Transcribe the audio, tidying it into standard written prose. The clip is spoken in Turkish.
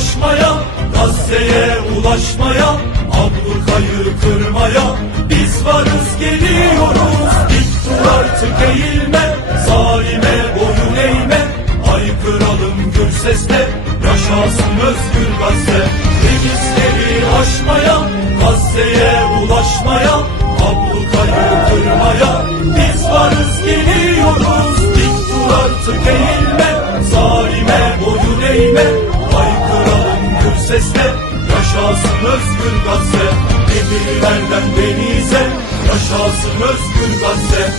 aşmaya, Gazze'ye ulaşmaya, ablukayı kırmaya biz varız, geliyoruz. Dik dur artık, eğilme, zalime boyun eğme, haykıralım gür sesle, yaşasın özgür Gazze. Denizleri aşmaya, Gazze'ye ulaşmaya, ablukayı kırmaya biz varız, geliyoruz. Dik dur artık, eğilme, zalime boyun eğme, haykıralım gür sesle, yaşasın özgür Gazze. Emirlerden denize, yaşasın özgür Gazze.